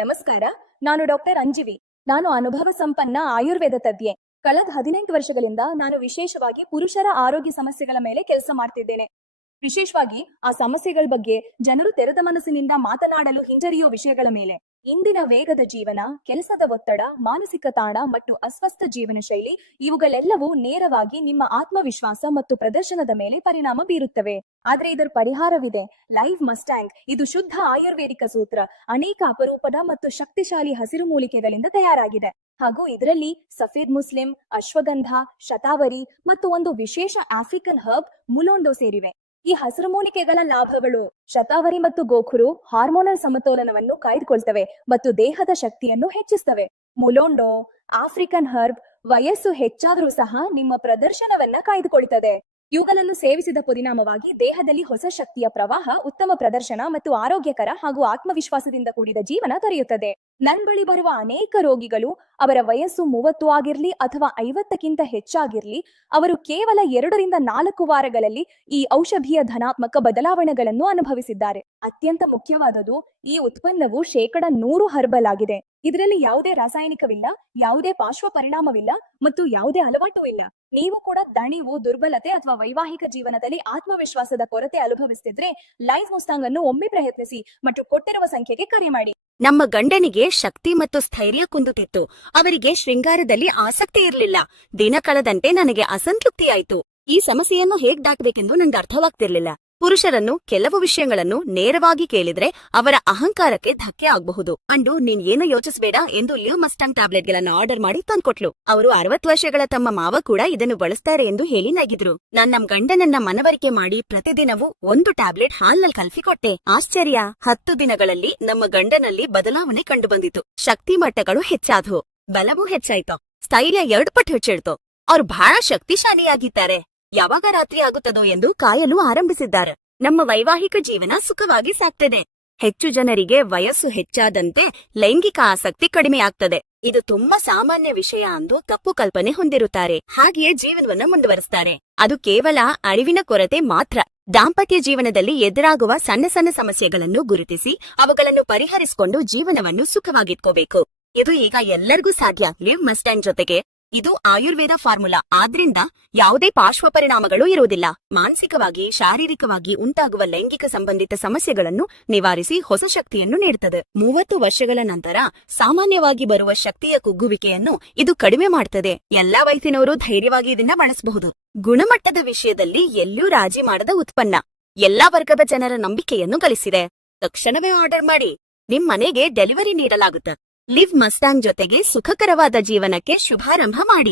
ನಮಸ್ಕಾರ. ನಾನು ಡಾಕ್ಟರ್ ಅಂಜಿವಿ. ನಾನು ಅನುಭವ ಸಂಪನ್ನ ಆಯುರ್ವೇದ ತಜ್ಞೆ. ಕಳೆದ 18 ವರ್ಷಗಳಿಂದ ನಾನು ವಿಶೇಷವಾಗಿ ಪುರುಷರ ಆರೋಗ್ಯ ಸಮಸ್ಯೆಗಳ ಮೇಲೆ ಕೆಲಸ ಮಾಡ್ತಿದ್ದೇನೆ. ವಿಶೇಷವಾಗಿ ಆ ಸಮಸ್ಯೆಗಳ ಬಗ್ಗೆ ಜನರು ತೆರೆದ ಮನಸ್ಸಿನಿಂದ ಮಾತನಾಡಲು ಹಿಂಜರಿಯೋ ವಿಷಯಗಳ ಮೇಲೆ. ಇಂದಿನ ವೇಗದ ಜೀವನ, ಕೆಲಸದ ಒತ್ತಡ, ಮಾನಸಿಕ ತಾಣ ಮತ್ತು ಅಸ್ವಸ್ಥ ಜೀವನ ಶೈಲಿ ಇವುಗಳೆಲ್ಲವೂ ನೇರವಾಗಿ ನಿಮ್ಮ ಆತ್ಮವಿಶ್ವಾಸ ಮತ್ತು ಪ್ರದರ್ಶನದ ಮೇಲೆ ಪರಿಣಾಮ ಬೀರುತ್ತವೆ. ಆದ್ರೆ ಇದರ ಪರಿಹಾರವಿದೆ. ಲೈವ್ ಮಸ್ಟ್ಯಾಂಗ್ ಇದು ಶುದ್ಧ ಆಯುರ್ವೇದಿಕ ಸೂತ್ರ. ಅನೇಕ ಅಪರೂಪದ ಮತ್ತು ಶಕ್ತಿಶಾಲಿ ಹಸಿರು ಮೂಲಿಕೆಗಳಿಂದ ತಯಾರಾಗಿದೆ. ಹಾಗೂ ಇದರಲ್ಲಿ ಸಫೇದ್ ಮುಸ್ಲಿಂ, ಅಶ್ವಗಂಧ, ಶತಾವರಿ ಮತ್ತು ಒಂದು ವಿಶೇಷ ಆಫ್ರಿಕನ್ ಹರ್ಬ್ ಮುಲೋಂಡೋ ಸೇರಿವೆ. ಈ ಹಸಿರು ಮೂಲಿಕೆಗಳ ಲಾಭಗಳು: ಶತಾವರಿ ಮತ್ತು ಗೋಖುರು ಹಾರ್ಮೋನಲ್ ಸಮತೋಲನವನ್ನು ಕಾಯ್ದುಕೊಳ್ತವೆ ಮತ್ತು ದೇಹದ ಶಕ್ತಿಯನ್ನು ಹೆಚ್ಚಿಸ್ತವೆ. ಮುಲೋಂಡೋ, ಆಫ್ರಿಕನ್ ಹರ್ಬ್, ವಯಸ್ಸು ಹೆಚ್ಚಾದರೂ ಸಹ ನಿಮ್ಮ ಪ್ರದರ್ಶನವನ್ನ ಕಾಯ್ದುಕೊಳ್ತದೆ. ಇವುಗಳನ್ನು ಸೇವಿಸಿದ ಪರಿಣಾಮವಾಗಿ ದೇಹದಲ್ಲಿ ಹೊಸ ಶಕ್ತಿಯ ಪ್ರವಾಹ, ಉತ್ತಮ ಪ್ರದರ್ಶನ ಮತ್ತು ಆರೋಗ್ಯಕರ ಹಾಗೂ ಆತ್ಮವಿಶ್ವಾಸದಿಂದ ಕೂಡಿದ ಜೀವನ ದೊರೆಯುತ್ತದೆ. ನನ್ ಬಳಿ ಬರುವ ಅನೇಕ ರೋಗಿಗಳು ಅವರ ವಯಸ್ಸು 30 ಆಗಿರ್ಲಿ ಅಥವಾ 50ಕ್ಕಿಂತ ಹೆಚ್ಚಾಗಿರ್ಲಿ, ಅವರು ಕೇವಲ 2 ರಿಂದ 4 ವಾರಗಳಲ್ಲಿ ಈ ಔಷಧೀಯ ಧನಾತ್ಮಕ ಬದಲಾವಣೆಗಳನ್ನು ಅನುಭವಿಸಿದ್ದಾರೆ. ಅತ್ಯಂತ ಮುಖ್ಯವಾದದ್ದು, ಈ ಉತ್ಪನ್ನವು 100% ಹರ್ಬಲ್ ಆಗಿದೆ. ಇದರಲ್ಲಿ ಯಾವುದೇ ರಾಸಾಯನಿಕವಿಲ್ಲ, ಯಾವುದೇ ಪಾರ್ಶ್ವ ಪರಿಣಾಮವಿಲ್ಲ ಮತ್ತು ಯಾವುದೇ ಅಲವಾಟು ಇಲ್ಲ. ನೀವು ಕೂಡ ದಣಿವು, ದುರ್ಬಲತೆ ಅಥವಾ ವೈವಾಹಿಕ ಜೀವನದಲ್ಲಿ ಆತ್ಮವಿಶ್ವಾಸದ ಕೊರತೆ ಅನುಭವಿಸುತ್ತಿದ್ರೆ ಲೈವ್ ಮುಸ್ತಾಂಗ್ ಅನ್ನು ಒಮ್ಮೆ ಪ್ರಯತ್ನಿಸಿ ಮತ್ತು ಕೊಟ್ಟಿರುವ ಸಂಖ್ಯೆಗೆ ಕರೆ ಮಾಡಿ. ನಮ್ಮ ಗಂಡನಿಗೆ ಶಕ್ತಿ ಮತ್ತು ಸ್ಥೈರ್ಯ ಕುಂದುತ್ತಿತ್ತು. ಅವರಿಗೆ ಶೃಂಗಾರದಲ್ಲಿ ಆಸಕ್ತಿ ಇರಲಿಲ್ಲ. ದಿನ ಕಳೆದಂತೆ ನನಗೆ ಅಸಂತೃಪ್ತಿಯಾಯಿತು. ಈ ಸಮಸ್ಯೆಯನ್ನು ಹೇಗ್ ದಾಟಬೇಕೆಂದು ನಂಗೆ ಅರ್ಥವಾಗ್ತಿರ್ಲಿಲ್ಲ. ಪುರುಷರನ್ನು ಕೆಲವು ವಿಷಯಗಳನ್ನು ನೇರವಾಗಿ ಕೇಳಿದ್ರೆ ಅವರ ಅಹಂಕಾರಕ್ಕೆ ಧಕ್ಕೆ ಆಗಬಹುದು. ಅಂಡು ನೀನ್ ಏನು ಯೋಚಿಸಬೇಡ ಎಂದು ಲಿವ್ ಮಸ್ಟಾಂಗ್ ಟ್ಯಾಬ್ಲೆಟ್ಗಳನ್ನು ಆರ್ಡರ್ ಮಾಡಿ ತಂದ್ಕೊಟ್ಲು. ಅವರು 60 ವರ್ಷಗಳ ತಮ್ಮ ಮಾವ ಕೂಡ ಇದನ್ನು ಬಳಸ್ತಾರೆ ಎಂದು ಹೇಳಿ ನಗಿದ್ರು. ನಾನ್ ನಮ್ ಗಂಡನನ್ನ ಮನವರಿಕೆ ಮಾಡಿ ಪ್ರತಿದಿನವೂ 1 ಟ್ಯಾಬ್ಲೆಟ್ ಹಾಲ್ನಲ್ಲಿ ಕಲ್ಸಿ ಕೊಟ್ಟೆ. ಆಶ್ಚರ್ಯ, 10 ದಿನಗಳಲ್ಲಿ ನಮ್ಮ ಗಂಡನಲ್ಲಿ ಬದಲಾವಣೆ ಕಂಡು ಬಂದಿತು. ಶಕ್ತಿ ಮಟ್ಟಗಳು ಹೆಚ್ಚಾದ್ವು, ಬಲವೂ ಹೆಚ್ಚಾಯ್ತು, ಸ್ಥೈರ್ಯ 2 ಪಟ್ಟು ಹೆಚ್ಚಿಡ್ತು. ಅವ್ರು ಬಹಳ ಶಕ್ತಿಶಾಲಿಯಾಗಿದ್ದಾರೆ. ಯಾವಾಗ ರಾತ್ರಿ ಆಗುತ್ತದೋ ಎಂದು ಕಾಯಲು ಆರಂಭಿಸಿದ್ದಾರೆ. ನಮ್ಮ ವೈವಾಹಿಕ ಜೀವನ ಸುಖವಾಗಿ ಸಾಗ್ತದೆ. ಹೆಚ್ಚು ಜನರಿಗೆ ವಯಸ್ಸು ಹೆಚ್ಚಾದಂತೆ ಲೈಂಗಿಕ ಆಸಕ್ತಿ ಕಡಿಮೆಯಾಗ್ತದೆ. ಇದು ತುಂಬಾ ಸಾಮಾನ್ಯ ವಿಷಯ ಎಂದು ತಪ್ಪು ಕಲ್ಪನೆ ಹೊಂದಿರುತ್ತಾರೆ. ಹಾಗೆಯೇ ಜೀವನವನ್ನು ಮುಂದುವರಿಸ್ತಾರೆ. ಅದು ಕೇವಲ ಅರಿವಿನ ಕೊರತೆ ಮಾತ್ರ. ದಾಂಪತ್ಯ ಜೀವನದಲ್ಲಿ ಎದುರಾಗುವ ಸಣ್ಣ ಸಣ್ಣ ಸಮಸ್ಯೆಗಳನ್ನು ಗುರುತಿಸಿ ಅವುಗಳನ್ನು ಪರಿಹರಿಸಿಕೊಂಡು ಜೀವನವನ್ನು ಸುಖವಾಗಿಟ್ಕೋಬೇಕು. ಇದು ಈಗ ಎಲ್ಲರಿಗೂ ಸಾಧ್ಯ. ಲಿವ್ ಮಸ್ಟ್ಯಾಂಗ್ ಜೊತೆಗೆ ಇದು ಆಯುರ್ವೇದ ಫಾರ್ಮುಲಾ, ಆದ್ರಿಂದ ಯಾವುದೇ ಪಾರ್ಶ್ವ ಪರಿಣಾಮಗಳು ಇರುವುದಿಲ್ಲ. ಮಾನಸಿಕವಾಗಿ, ಶಾರೀರಿಕವಾಗಿ ಉಂಟಾಗುವ ಲೈಂಗಿಕ ಸಂಬಂಧಿತ ಸಮಸ್ಯೆಗಳನ್ನು ನಿವಾರಿಸಿ ಹೊಸ ಶಕ್ತಿಯನ್ನು ನೀಡುತ್ತದೆ. 30 ವರ್ಷಗಳ ನಂತರ ಸಾಮಾನ್ಯವಾಗಿ ಬರುವ ಶಕ್ತಿಯ ಕುಗ್ಗುವಿಕೆಯನ್ನು ಇದು ಕಡಿಮೆ ಮಾಡುತ್ತದೆ. ಎಲ್ಲಾ ವಯಸ್ಸಿನವರು ಧೈರ್ಯವಾಗಿ ಇದನ್ನ ಬಳಸಬಹುದು. ಗುಣಮಟ್ಟದ ವಿಷಯದಲ್ಲಿ ಎಲ್ಲೂ ರಾಜಿ ಮಾಡದ ಉತ್ಪನ್ನ ಎಲ್ಲಾ ವರ್ಗದ ಜನರ ನಂಬಿಕೆಯನ್ನು ಗಳಿಸಿದೆ. ತಕ್ಷಣವೇ ಆರ್ಡರ್ ಮಾಡಿ, ನಿಮ್ ಮನೆಗೆ ಡೆಲಿವರಿ ನೀಡಲಾಗುತ್ತೆ. ಲಿವ್ ಮಸ್ಟಾಂಗ್ ಜೊತೆಗೆ ಸುಖಕರವಾದ ಜೀವನಕ್ಕೆ ಶುಭಾರಂಭ ಮಾಡಿ.